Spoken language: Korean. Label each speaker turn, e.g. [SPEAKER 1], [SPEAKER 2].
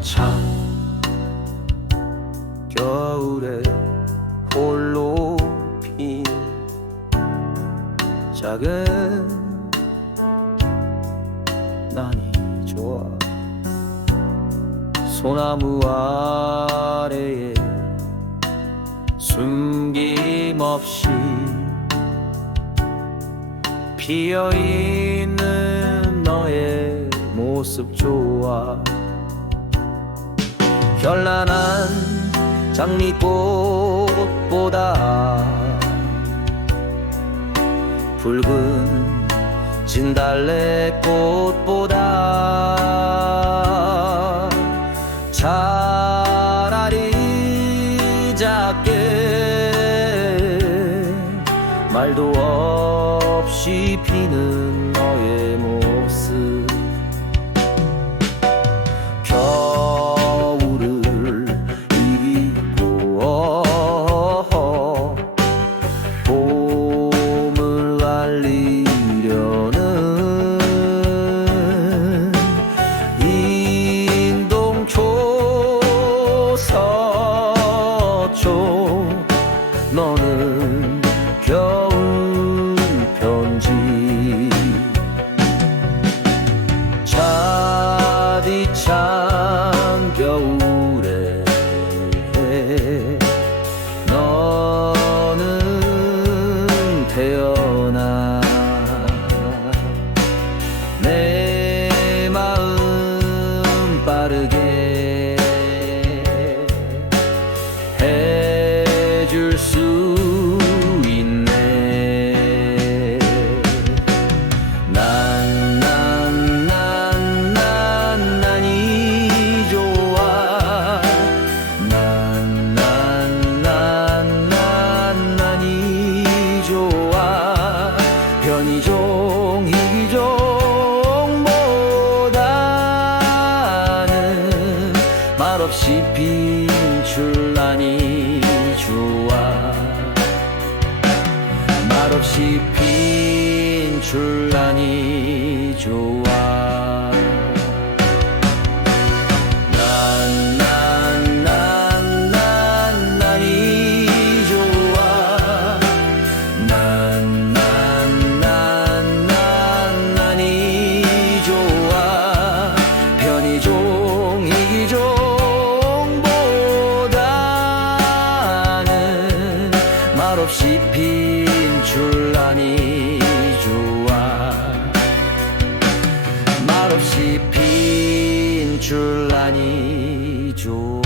[SPEAKER 1] 찬 겨울에 홀로 핀 작은 난이 좋아. 소나무 아래에 숨김없이 피어있는 너의 모습 좋아 현란한 장미꽃보다 붉은 진달래꽃보다 차라리 작게 말도 없이 피는 너의 모습 편의종 이종보다는 말없이 빈 출란이 좋아 말없이 핀 출란이 좋아 없이 핀 출란이 좋아 말없이 핀 출란이 좋아